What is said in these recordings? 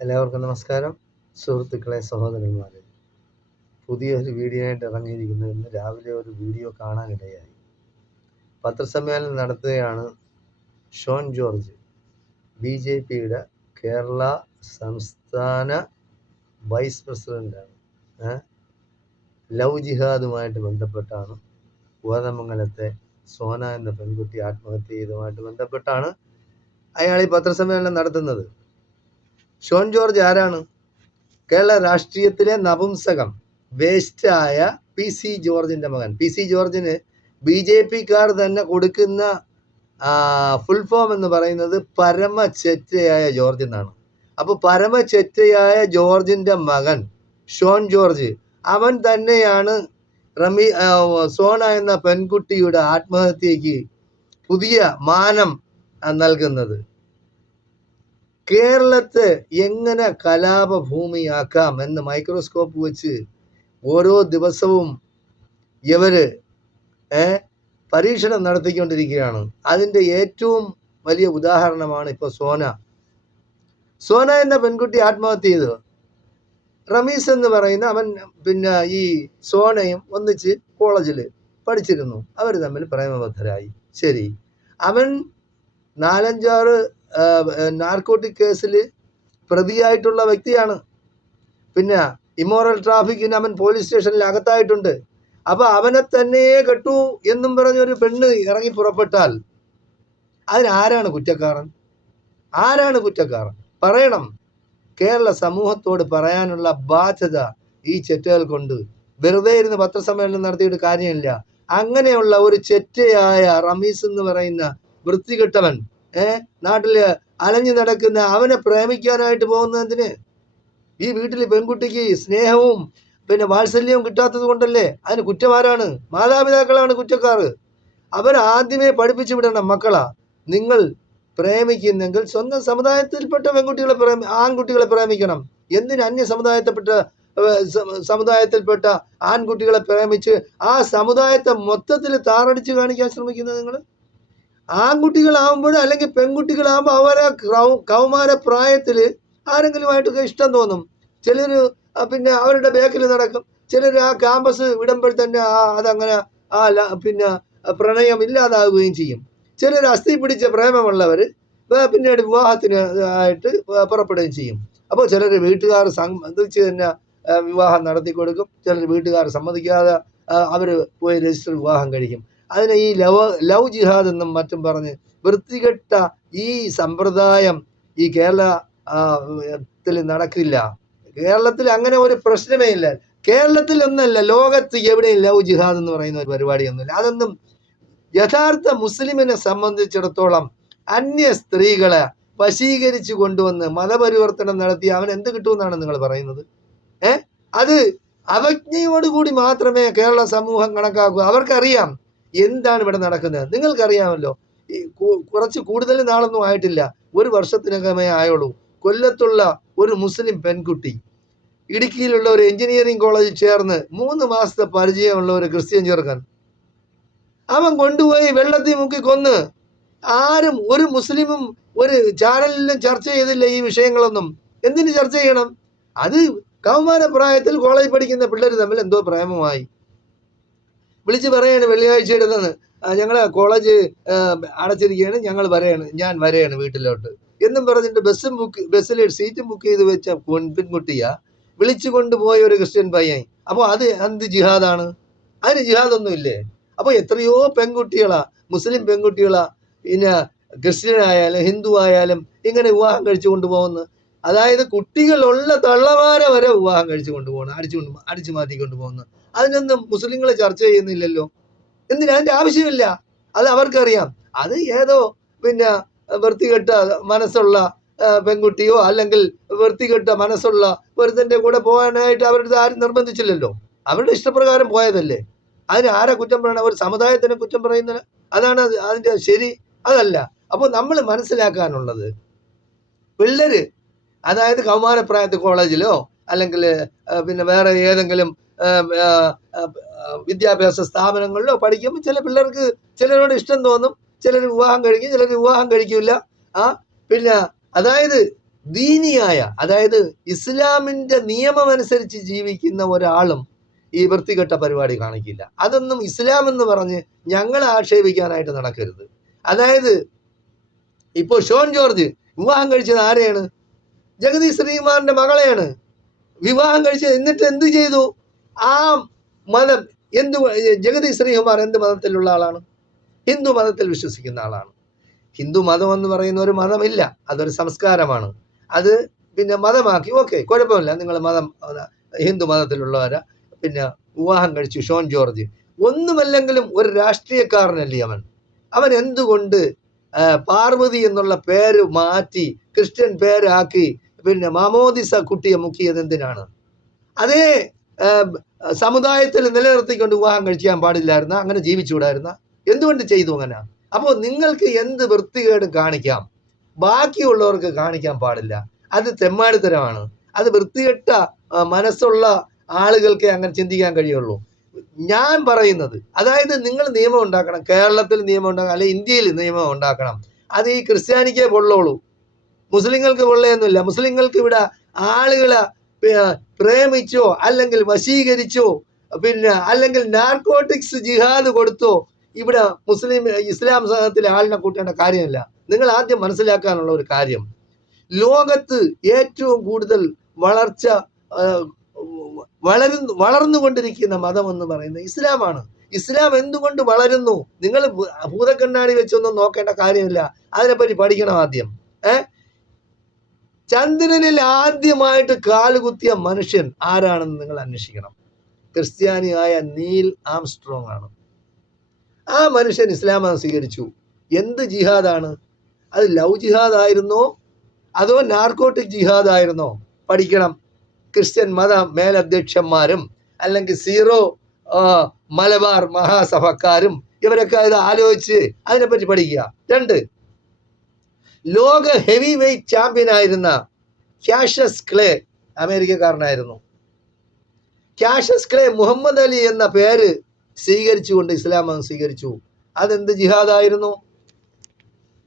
എല്ലാവർക്കും നമസ്കാരം. സുഹൃത്തുക്കളെ, സഹോദരന്മാരെ, പുതിയൊരു വീഡിയോ ആയിട്ട് ഇറങ്ങിയിരിക്കുന്നു. ഇന്ന് രാവിലെ ഒരു വീഡിയോ കാണാനിടയായി. പത്രസമ്മേളനം നടത്തുകയാണ് ഷോൺ ജോർജ്, BJPയുടെ കേരള സംസ്ഥാന വൈസ് പ്രസിഡൻ്റാണ്. ലവ് ജിഹാദുമായിട്ട് ബന്ധപ്പെട്ടാണ്, കോതമംഗലത്തെ സോന എന്ന പെൺകുട്ടി ആത്മഹത്യ ചെയ്തതുമായിട്ട് ബന്ധപ്പെട്ടാണ് അയാൾ ഈ പത്രസമ്മേളനം നടത്തുന്നത്. ഷോൺ ജോർജ് ആരാണ്? കേരള രാഷ്ട്രീയത്തിലെ നപുംസകം, വേസ്റ്റായ PC ജോർജിൻ്റെ മകൻ. PC ജോർജിന് BJPക്കാർ തന്നെ കൊടുക്കുന്ന ഫുൾ ഫോം എന്ന് പറയുന്നത് പരമചെറ്റയായ ജോർജ് എന്നാണ്. അപ്പോൾ പരമചെറ്റയായ ജോർജിൻ്റെ മകൻ ഷോൺ ജോർജ്, അവൻ തന്നെയാണ് സോന എന്ന പെൺകുട്ടിയുടെ ആത്മഹത്യക്ക് പുതിയ മാനം നൽകുന്നത്. കേരളത്തെ എങ്ങനെ കലാപഭൂമിയാക്കാം എന്ന് മൈക്രോസ്കോപ്പ് വെച്ച് ഓരോ ദിവസവും ഇവര് പരീക്ഷണം നടത്തിക്കൊണ്ടിരിക്കുകയാണ്. അതിൻ്റെ ഏറ്റവും വലിയ ഉദാഹരണമാണ് ഇപ്പോൾ സോന എന്ന പെൺകുട്ടി ആത്മഹത്യ ചെയ്തത്. റമീസ് എന്ന് പറയുന്ന അവൻ ഈ സോനയും ഒന്നിച്ച് കോളേജിൽ പഠിച്ചിരുന്നു. അവർ തമ്മിൽ പ്രേമബദ്ധരായി. ശരി, അവൻ 4-5 നാർക്കോട്ടിക് കേസിൽ പ്രതിയായിട്ടുള്ള വ്യക്തിയാണ്. ഇമ്മോറൽ ട്രാഫിക്കിന് അവൻ പോലീസ് സ്റ്റേഷനിൽ അകത്തായിട്ടുണ്ട്. അപ്പോൾ അവനെ തന്നെ കെട്ടു എന്നും പറഞ്ഞൊരു പെണ്ണ് ഇറങ്ങി പുറപ്പെട്ടാൽ അതിനാരാണ് കുറ്റക്കാരൻ? പറയണം. കേരള സമൂഹത്തോട് പറയാനുള്ള ബാധ്യത ഈ ചെറ്റകൾക്കുണ്ട്. വെറുതെ ഇരുന്ന് പത്രസമ്മേളനം നടത്തിയിട്ട് കാര്യമില്ല. അങ്ങനെയുള്ള ഒരു ചെറ്റയായ റമീസ് എന്ന് പറയുന്ന വൃത്തികെട്ടവൻ നാട്ടില് അലഞ്ഞു നടക്കുന്ന അവനെ പ്രേമിക്കാനായിട്ട് പോകുന്നതിന് ഈ വീട്ടിൽ പെൺകുട്ടിക്ക് സ്നേഹവും വാത്സല്യവും കിട്ടാത്തത് കൊണ്ടല്ലേ? അതിന് കുറ്റമാരാണ്? മാതാപിതാക്കളാണ് കുറ്റക്കാർ. അവരാദ്യമേ പഠിപ്പിച്ചു വിടണം. മക്കളാ, നിങ്ങൾ പ്രേമിക്കുന്നെങ്കിൽ സ്വന്തം സമുദായത്തിൽപ്പെട്ട ആൺകുട്ടികളെ പ്രേമിക്കണം. എന്തിന് അന്യ സമുദായത്തിൽപ്പെട്ട ആൺകുട്ടികളെ പ്രേമിച്ച് ആ സമുദായത്തെ മൊത്തത്തിൽ താറടിച്ച് കാണിക്കാൻ ശ്രമിക്കുന്നത് നിങ്ങൾ? ആൺകുട്ടികളാവുമ്പോൾ അല്ലെങ്കിൽ പെൺകുട്ടികളാവുമ്പോൾ അവരെ കൗമാര പ്രായത്തിൽ ആരെങ്കിലുമായിട്ടൊക്കെ ഇഷ്ടം തോന്നും. ചിലർ അവരുടെ ബാക്കിൽ നടക്കും. ചിലർ ആ ക്യാമ്പസ് വിടുമ്പോൾ തന്നെ അതങ്ങനെ പ്രണയം ഇല്ലാതാവുകയും ചെയ്യും. ചിലർ അസ്ഥി പിടിച്ച പ്രേമമുള്ളവർ പിന്നീട് വിവാഹത്തിന് ആയിട്ട് പുറപ്പെടുകയും ചെയ്യും. അപ്പോൾ ചിലർ വീട്ടുകാർ സമ്മതിച്ച് തന്നെ വിവാഹം നടത്തി കൊടുക്കും. ചിലർ വീട്ടുകാർ സമ്മതിക്കാതെ അവർ പോയി രജിസ്റ്റർ വിവാഹം കഴിക്കും. അതിനെ ഈ ലവ് ജിഹാദ് എന്നും മറ്റും പറഞ്ഞ് വൃത്തികെട്ട ഈ സമ്പ്രദായം ഈ കേരളത്തിൽ നടക്കില്ല. കേരളത്തിൽ അങ്ങനെ ഒരു പ്രശ്നമേ ഇല്ല. കേരളത്തിൽ ഒന്നല്ല, ലോകത്ത് എവിടെയും ലവ് ജിഹാദ് എന്ന് പറയുന്ന ഒരു പരിപാടിയൊന്നുമില്ല. അതൊന്നും യഥാർത്ഥ മുസ്ലിമിനെ സംബന്ധിച്ചിടത്തോളം അന്യ സ്ത്രീകളെ വശീകരിച്ചു കൊണ്ടുവന്ന് മതപരിവർത്തനം നടത്തി അവൻ എന്ത് കിട്ടുമെന്നാണ് നിങ്ങൾ പറയുന്നത്? അത് അവജ്ഞയോടുകൂടി മാത്രമേ കേരള സമൂഹം കണക്കാക്കൂ. അവർക്കറിയാം എന്താണ് ഇവിടെ നടക്കുന്നത്. നിങ്ങൾക്കറിയാമല്ലോ. കുറച്ച് കൂടുതൽ നാളൊന്നും ആയിട്ടില്ല, 1 വർഷത്തിനകമേ ആയുള്ളൂ. കൊല്ലത്തുള്ള ഒരു മുസ്ലിം പെൺകുട്ടി ഇടുക്കിയിലുള്ള ഒരു എഞ്ചിനീയറിംഗ് കോളേജിൽ ചേർന്ന് 3 മാസത്തെ പരിചയമുള്ള ഒരു ക്രിസ്ത്യൻ ചെറുക്കൻ അവൻ കൊണ്ടുപോയി വെള്ളത്തിൽ മുക്കി കൊന്ന്. ആരും ഒരു മുസ്ലിമും ഒരു ചാനലിലും ചർച്ച ചെയ്തില്ല ഈ വിഷയങ്ങളൊന്നും. എന്തിന് ചർച്ച ചെയ്യണം? അത് കൗമാര പ്രായത്തിൽ കോളേജിൽ പഠിക്കുന്ന പിള്ളേർ തമ്മിൽ എന്തോ പ്രേമമായി. വിളിച്ച് പറയാണ് വെള്ളിയാഴ്ച ഇടുന്നത്, ഞങ്ങളെ കോളേജ് അടച്ചിരിക്കുകയാണ്, ഞാൻ വരെയാണ് വീട്ടിലോട്ട് എന്നും പറഞ്ഞിട്ട് ബസ്സിൽ സീറ്റ് ബുക്ക് ചെയ്ത് വെച്ച പെൺകുട്ടിയാ വിളിച്ചു കൊണ്ടുപോയ ഒരു ക്രിസ്ത്യൻ പയ്യൻ. അപ്പോൾ അത് എന്ത് ജിഹാദാണ്? അതിന് ജിഹാദൊന്നും ഇല്ലേ? അപ്പോൾ എത്രയോ പെൺകുട്ടികളാ, മുസ്ലിം പെൺകുട്ടികളാ, ക്രിസ്ത്യൻ ആയാലും ഹിന്ദു ആയാലും ഇങ്ങനെ വിവാഹം കഴിച്ചു കൊണ്ടുപോകുന്നു. അതായത് കുട്ടികളുള്ള തള്ളമാരെ വരെ വിവാഹം കഴിച്ചു കൊണ്ടുപോകണം, അടിച്ചു മാറ്റി കൊണ്ടുപോകുന്നു. അതിനൊന്നും മുസ്ലിങ്ങൾ ചർച്ച ചെയ്യുന്നില്ലല്ലോ. എന്തിനാ? അതിൻ്റെ ആവശ്യമില്ല. അത് അവർക്കറിയാം. അത് ഏതോ വൃത്തികെട്ട മനസ്സുള്ള പെൺകുട്ടിയോ അല്ലെങ്കിൽ വൃത്തികെട്ട മനസ്സുള്ള ഒരുത്തൻ്റെ കൂടെ പോകാനായിട്ട് അവരുടെ ആരും നിർബന്ധിച്ചില്ലല്ലോ. അവരുടെ ഇഷ്ടപ്രകാരം പോയതല്ലേ. അതിന് ആരെ കുറ്റം പറയണം? ഒരു സമുദായത്തിനെ കുറ്റം പറയുന്നത് അതാണ് അതിൻ്റെ ശരി? അതല്ല. അപ്പോൾ നമ്മൾ മനസ്സിലാക്കാനുള്ളത്, പിള്ളേര് അതായത് കൗമാരപ്രായത്തിൽ കോളേജിലോ അല്ലെങ്കിൽ വേറെ ഏതെങ്കിലും വിദ്യാഭ്യാസ സ്ഥാപനങ്ങളിലോ പഠിക്കുമ്പോൾ ചില പിള്ളേർക്ക് ചിലരോട് ഇഷ്ടം തോന്നും. ചിലർ വിവാഹം കഴിക്കും, ചിലർ വിവാഹം കഴിക്കില്ല. അതായത് ദീനിയായ, അതായത് ഇസ്ലാമിന്റെ നിയമം അനുസരിച്ച് ജീവിക്കുന്ന ഒരാളും ഈ വൃത്തികെട്ട പരിപാടി കാണിക്കില്ല. അതൊന്നും ഇസ്ലാം എന്ന് പറഞ്ഞ് ഞങ്ങളെ ആക്ഷേപിക്കാനായിട്ട് നടക്കരുത്. അതായത് ഇപ്പോൾ ഷോൺ ജോർജ് വിവാഹം കഴിച്ചത് ആരെയാണ്? ജഗദീഷ് ശ്രീകുമാറിന്റെ മകളെയാണ് വിവാഹം കഴിച്ചത്. എന്നിട്ട് എന്ത് ചെയ്തു? ആ മതം ജഗദീഷ് ശ്രീകുമാർ എന്ത് മതത്തിലുള്ള ആളാണ്? ഹിന്ദു മതത്തിൽ വിശ്വസിക്കുന്ന ആളാണ്. ഹിന്ദു മതം എന്ന് പറയുന്ന ഒരു മതമില്ല, അതൊരു സംസ്കാരമാണ്. അത് പിന്നെ മതമാക്കി, ഓക്കെ, കുഴപ്പമില്ല, നിങ്ങൾ മതം ഹിന്ദു മതത്തിലുള്ളവരാ. പിന്നെ വിവാഹം കഴിച്ചു ഷോൺ ജോർജ്. ഒന്നുമല്ലെങ്കിലും ഒരു രാഷ്ട്രീയക്കാരനല്ലേ അവൻ എന്തുകൊണ്ട് പാർവതി എന്നുള്ള പേര് മാറ്റി ക്രിസ്ത്യൻ പേരാക്കി പിന്നെ മാമോദിസ കുട്ടിയെ മുക്കിയത് എന്തിനാണ്? അതേ സമുദായത്തിൽ നിലനിർത്തിക്കൊണ്ട് വിവാഹം കഴിക്കാൻ പാടില്ലായിരുന്ന, അങ്ങനെ ജീവിച്ചുകൂടായിരുന്ന? എന്തുകൊണ്ട് ചെയ്തു അങ്ങനെ? അപ്പോൾ നിങ്ങൾക്ക് എന്ത് വൃത്തികേട് കാണിക്കാം, ബാക്കിയുള്ളവർക്ക് കാണിക്കാൻ പാടില്ല. അത് തെമ്മാടിത്തരമാണ്. അത് വൃത്തികെട്ട മനസ്സുള്ള ആളുകൾക്ക് അങ്ങനെ ചിന്തിക്കാൻ കഴിയുള്ളൂ. ഞാൻ പറയുന്നത്, അതായത് നിങ്ങൾ നിയമം ഉണ്ടാക്കണം, കേരളത്തിൽ നിയമം ഉണ്ടാക്കണം, അല്ലെങ്കിൽ ഇന്ത്യയിൽ നിയമം ഉണ്ടാക്കണം. അത് ഈ ക്രിസ്ത്യാനിക്കേ കൊള്ളുള്ളൂ, മുസ്ലിങ്ങൾക്ക് കൊള്ളയൊന്നുമില്ല. മുസ്ലിങ്ങൾക്ക് ഇവിടെ ആളുകളെ പ്രേമിച്ചോ അല്ലെങ്കിൽ വശീകരിച്ചോ അല്ലെങ്കിൽ നാർക്കോട്ടിക്സ് ജിഹാദ് കൊടുത്തോ ഇവിടെ ഇസ്ലാം സമൂഹത്തിലെ ആളിനെ കൂട്ടേണ്ട കാര്യമില്ല. നിങ്ങൾ ആദ്യം മനസ്സിലാക്കാനുള്ള ഒരു കാര്യം, ലോകത്ത് ഏറ്റവും കൂടുതൽ വളർന്നുകൊണ്ടിരിക്കുന്ന മതം എന്ന് പറയുന്നത് ഇസ്ലാമാണ്. ഇസ്ലാം എന്തുകൊണ്ട് വളരുന്നു? നിങ്ങൾ ഭൂതക്കണ്ണാടി വെച്ചൊന്നും നോക്കേണ്ട കാര്യമില്ല, അതിനെപ്പറ്റി പഠിക്കണം ആദ്യം. ചന്ദ്രനിൽ ആദ്യമായിട്ട് കാലുകുത്തിയ മനുഷ്യൻ ആരാണെന്ന് നിങ്ങൾ അന്വേഷിക്കണം. ക്രിസ്ത്യാനിയായ നീൽ ആംസ്ട്രോങ് ആണ്. ആ മനുഷ്യൻ ഇസ്ലാം മതം സ്വീകരിച്ചു. എന്ത് ജിഹാദാണ് അത്? ലവ് ജിഹാദ് ആയിരുന്നോ അതോ നാർക്കോട്ടിക് ജിഹാദ് ആയിരുന്നോ? പഠിക്കണം. ക്രിസ്ത്യൻ മത മേലധ്യക്ഷന്മാരും അല്ലെങ്കിൽ സീറോ മലബാർ മഹാസഭക്കാരും ഇവരൊക്കെ ഇത് ആലോചിച്ച് അതിനെപ്പറ്റി പഠിക്കുക. 2, ലോക ഹെവി വെയ്റ്റ് ചാമ്പ്യൻ ആയിരുന്ന കാഷ്യസ് ക്ലേ അമേരിക്കക്കാരനായിരുന്നു. കാഷ്യസ് ക്ലേ മുഹമ്മദ് അലി എന്ന പേര് സ്വീകരിച്ചുകൊണ്ട് ഇസ്ലാം മതം സ്വീകരിച്ചു. അതെന്ത് ജിഹാദായിരുന്നു?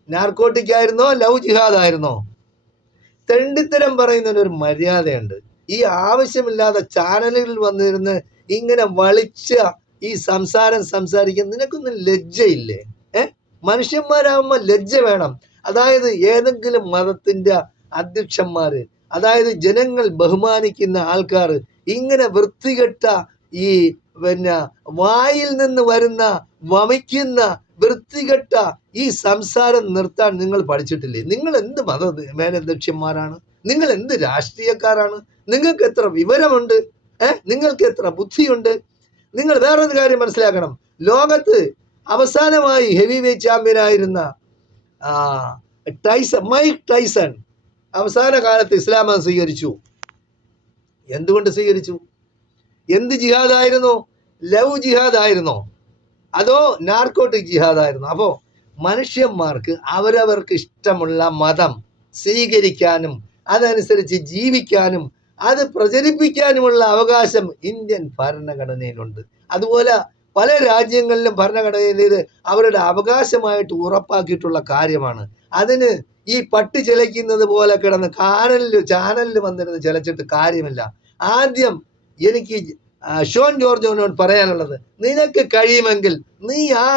നാർക്കോട്ടിക് ആയിരുന്നോ ലവ് ജിഹാദ് ആയിരുന്നോ? തെണ്ടിത്തരം പറയുന്നതിനൊരു മര്യാദയുണ്ട്. ഈ ആവശ്യമില്ലാതെ ചാനലുകളിൽ വന്നിരുന്ന് ഇങ്ങനെ വളിച്ച ഈ സംസാരിക്കാൻ നിനക്കൊന്നും ലജ്ജയില്ലേ? മനുഷ്യന്മാരാകുമ്പോൾ ലജ്ജ വേണം. അതായത് ഏതെങ്കിലും മതത്തിന്റെ അധ്യക്ഷന്മാര്, അതായത് ജനങ്ങൾ ബഹുമാനിക്കുന്ന ആൾക്കാർ ഇങ്ങനെ വൃത്തികെട്ട ഈ വായിൽ നിന്ന് വരുന്ന വമിക്കുന്ന വൃത്തികെട്ട ഈ സംസാരം നിർത്താൻ നിങ്ങൾ പഠിച്ചിട്ടില്ലേ? നിങ്ങൾ എന്ത് മത മേലധ്യക്ഷന്മാരാണ്? നിങ്ങൾ എന്ത് രാഷ്ട്രീയക്കാരാണ്? നിങ്ങൾക്ക് എത്ര വിവരമുണ്ട്? നിങ്ങൾക്ക് എത്ര ബുദ്ധിയുണ്ട്? നിങ്ങൾ വേറൊരു കാര്യം മനസ്സിലാക്കണം. ലോകത്ത് അവസാനമായി ഹെവി വെയ്റ്റ് ചാമ്പ്യനായിരുന്ന മൈക്ക് ടൈസൺ അവസാന കാലത്ത് ഇസ്ലാം മതം സ്വീകരിച്ചു. എന്തുകൊണ്ട് സ്വീകരിച്ചു? എന്ത് ജിഹാദായിരുന്നു? ലവ് ജിഹാദ് ആയിരുന്നോ അതോ നാർക്കോട്ടിക് ജിഹാദ് ആയിരുന്നോ? അപ്പോൾ മനുഷ്യന്മാർക്ക് അവരവർക്ക് ഇഷ്ടമുള്ള മതം സ്വീകരിക്കാനും അതനുസരിച്ച് ജീവിക്കാനും അത് പ്രചരിപ്പിക്കാനുമുള്ള അവകാശം ഇന്ത്യൻ ഭരണഘടനയിലുണ്ട്. അതുപോലെ പല രാജ്യങ്ങളിലും ഭരണഘടനയിൽ ഇത് അവരുടെ അവകാശമായിട്ട് ഉറപ്പാക്കിയിട്ടുള്ള കാര്യമാണ്. അതിന് ഈ പട്ടി ചിലയ്ക്കുന്നത് പോലെ കിടന്ന് ചാനലിൽ വന്നിരുന്ന് ചിലച്ചിട്ട് കാര്യമില്ല. ആദ്യം എനിക്ക് ഷോൺ ജോർജിനോട് പറയാനുള്ളത്, നിനക്ക് കഴിയുമെങ്കിൽ നീ ആ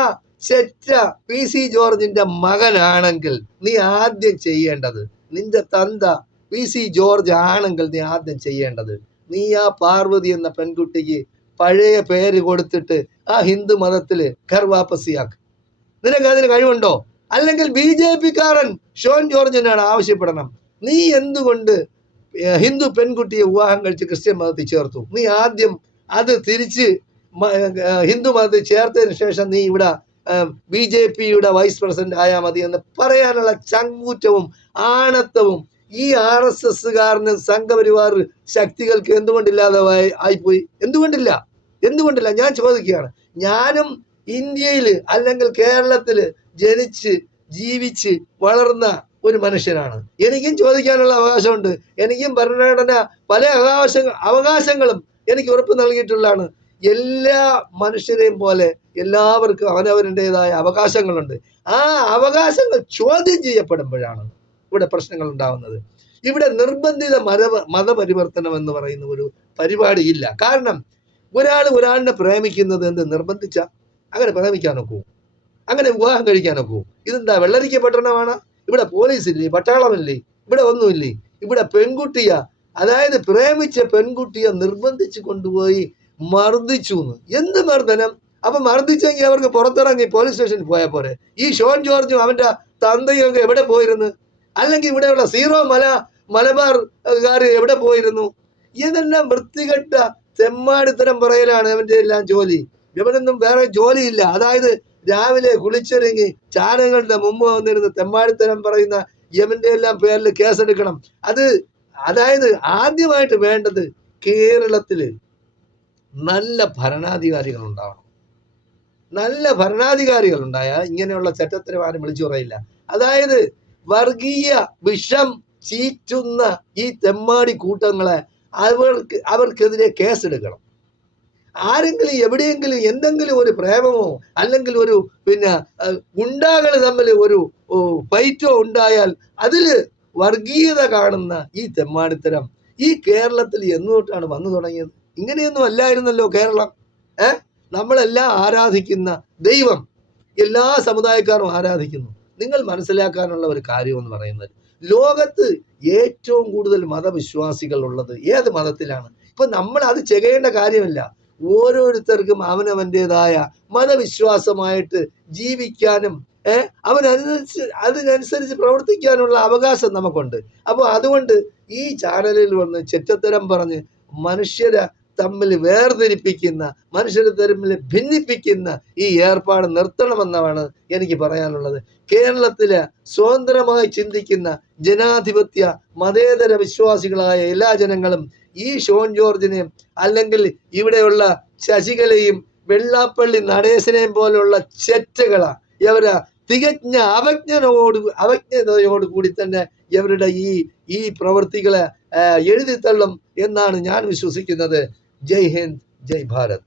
ചെറ്റ PC ജോർജിന്റെ മകനാണെങ്കിൽ നീ ആദ്യം ചെയ്യേണ്ടത്, നിന്റെ തന്ത PC ജോർജ് ആണെങ്കിൽ നീ ആദ്യം ചെയ്യേണ്ടത്, നീ ആ പാർവതി എന്ന പെൺകുട്ടിക്ക് പഴയ പേര് കൊടുത്തിട്ട് ആ ഹിന്ദു മതത്തില് ഘർവാപ്പസിയാക്ക്. നിനക്ക് അതിന് കഴിവുണ്ടോ? അല്ലെങ്കിൽ BJP-കാരൻ ഷോൺ ജോർജിനാണ് ആവശ്യപ്പെടണം, നീ എന്തുകൊണ്ട് ഹിന്ദു പെൺകുട്ടിയെ വിവാഹം കഴിച്ച് ക്രിസ്ത്യൻ മതത്തിൽ ചേർത്തു? നീ ആദ്യം അത് തിരിച്ച് ഹിന്ദു മതത്തിൽ ചേർത്തതിന് ശേഷം നീ ഇവിടെ BJP-യുടെ വൈസ് പ്രസിഡന്റ് ആയാൽ മതി എന്ന് പറയാനുള്ള ചങ്കൂറ്റവും ആണത്തവും ഈ RSS-കാരന് സംഘപരിവാർ ശക്തികൾക്ക് എന്തുകൊണ്ടില്ലാതെ ആയിപ്പോയി? എന്തുകൊണ്ടില്ല? ഞാൻ ചോദിക്കുകയാണ്. ഞാനും ഇന്ത്യയിൽ അല്ലെങ്കിൽ കേരളത്തിൽ ജനിച്ച് ജീവിച്ച് വളർന്ന ഒരു മനുഷ്യനാണ്. എനിക്കും ചോദിക്കാനുള്ള അവകാശമുണ്ട്. എനിക്കും ഭരണഘടന പല അവകാശങ്ങളും എനിക്ക് ഉറപ്പ് നൽകിയിട്ടുള്ളതാണ്. എല്ലാ മനുഷ്യരെയും പോലെ എല്ലാവർക്കും അവനവരുടേതായ അവകാശങ്ങളുണ്ട്. ആ അവകാശങ്ങൾ ചോദ്യം ചെയ്യപ്പെടുമ്പോഴാണ് ഇവിടെ പ്രശ്നങ്ങൾ ഉണ്ടാവുന്നത്. ഇവിടെ നിർബന്ധിത മതപരിവർത്തനം എന്ന് പറയുന്ന ഒരു പരിപാടിയില്ല. കാരണം ഒരാളിനെ പ്രേമിക്കുന്നത് എന്ത് നിർബന്ധിച്ച അങ്ങനെ പ്രേമിക്കാൻ നോക്കൂ, അങ്ങനെ വിവാഹം കഴിക്കാൻ നോക്കൂ? ഇതെന്താ വെള്ളരിക്ക പട്ടണമാണ്? ഇവിടെ പോലീസില്ലേ, പട്ടാളമില്ലേ, ഇവിടെ ഒന്നുമില്ലേ? ഇവിടെ പെൺകുട്ടിയ, അതായത് പ്രേമിച്ച പെൺകുട്ടിയെ നിർബന്ധിച്ച് കൊണ്ടുപോയി മർദ്ദിച്ചു. എന്ത് മർദ്ദനം? അപ്പൊ മർദ്ദിച്ചെങ്കിൽ അവർക്ക് പുറത്തിറങ്ങി പോലീസ് സ്റ്റേഷനിൽ പോയാൽ പോരെ? ഈ ഷോൺ ജോർജും അവന്റെ തന്തയും ഒക്കെ എവിടെ പോയിരുന്നു? അല്ലെങ്കിൽ ഇവിടെയുള്ള മലബാർകാർ എവിടെ പോയിരുന്നു? ഇതെല്ലാം വൃത്തികെട്ട തെമ്മാടിത്തരം പറയലാണ് അവന്റെ എല്ലാം ജോലി. ഇവനൊന്നും വേറെ ജോലിയില്ല. അതായത് രാവിലെ കുളിച്ചൊരുങ്ങി ചാനങ്ങളുടെ മുമ്പ് വന്നിരുന്ന് തെമ്മാടിത്തരം പറയുന്ന യമന്റെ എല്ലാം പേരിൽ കേസെടുക്കണം. അതായത് ആദ്യമായിട്ട് വേണ്ടത് കേരളത്തില് നല്ല ഭരണാധികാരികൾ ഉണ്ടാവണം. നല്ല ഭരണാധികാരികൾ ഉണ്ടായാൽ ഇങ്ങനെയുള്ള ചട്ടത്തരം ആരും വിളിച്ചു പറയില്ല. അതായത് വർഗീയ വിഷം ചീറ്റുന്ന ഈ തെമ്മാടി കൂട്ടങ്ങളെ അവർക്കെതിരെ കേസെടുക്കണം. ആരെങ്കിലും എവിടെയെങ്കിലും എന്തെങ്കിലും ഒരു പ്രേമമോ അല്ലെങ്കിൽ ഒരു ഗുണ്ടാകൾ തമ്മിൽ ഒരു ഫൈറ്റോ ഉണ്ടായാൽ അതില് വർഗീയത കാണുന്ന ഈ തെമ്മാടിത്തരം ഈ കേരളത്തിൽ എന്നോട്ടാണ് വന്നു തുടങ്ങിയത്. ഇങ്ങനെയൊന്നും അല്ലായിരുന്നല്ലോ കേരളം. നമ്മളെല്ലാം ആരാധിക്കുന്ന ദൈവം എല്ലാ സമുദായക്കാരും ആരാധിക്കുന്നു. നിങ്ങൾ മനസ്സിലാക്കാനുള്ള ഒരു കാര്യം എന്ന് പറയുന്നത്, ലോകത്ത് ഏറ്റവും കൂടുതൽ മതവിശ്വാസികൾ ഉള്ളത് ഏത് മതത്തിലാണ്? ഇപ്പൊ നമ്മൾ അത് ചെയ്യേണ്ട കാര്യമില്ല. ഓരോരുത്തർക്കും അവനവൻ്റെതായ മതവിശ്വാസമായിട്ട് ജീവിക്കാനും അതിനനുസരിച്ച് പ്രവർത്തിക്കാനുള്ള അവകാശം നമുക്കുണ്ട്. അപ്പോൾ അതുകൊണ്ട് ഈ ചാനലിൽ വന്ന് ചെറ്റത്തരം പറഞ്ഞ് മനുഷ്യരെ തമ്മിൽ വേർതിരിപ്പിക്കുന്ന, മനുഷ്യരെ തമ്മിൽ ഭിന്നിപ്പിക്കുന്ന ഈ ഏർപ്പാട് നിർത്തണമെന്നാണ് എനിക്ക് പറയാനുള്ളത്. കേരളത്തിലെ സ്വതന്ത്രമായി ചിന്തിക്കുന്ന ജനാധിപത്യ മതേതര വിശ്വാസികളായ എല്ലാ ജനങ്ങളും ഈ ഷോൺ ജോർജിനെയും അല്ലെങ്കിൽ ഇവിടെയുള്ള ശശികലയും വെള്ളാപ്പള്ളി നടേശനെയും പോലുള്ള ചെറ്റകളാ ഇവര് തികഞ്ഞ അവജ്ഞതയോട് കൂടി തന്നെ ഇവരുടെ ഈ പ്രവൃത്തികളെ എഴുതിത്തള്ളും എന്നാണ് ഞാൻ വിശ്വസിക്കുന്നത്. ജയ് ഹിന്ദ്, ജയ് ഭാരത്.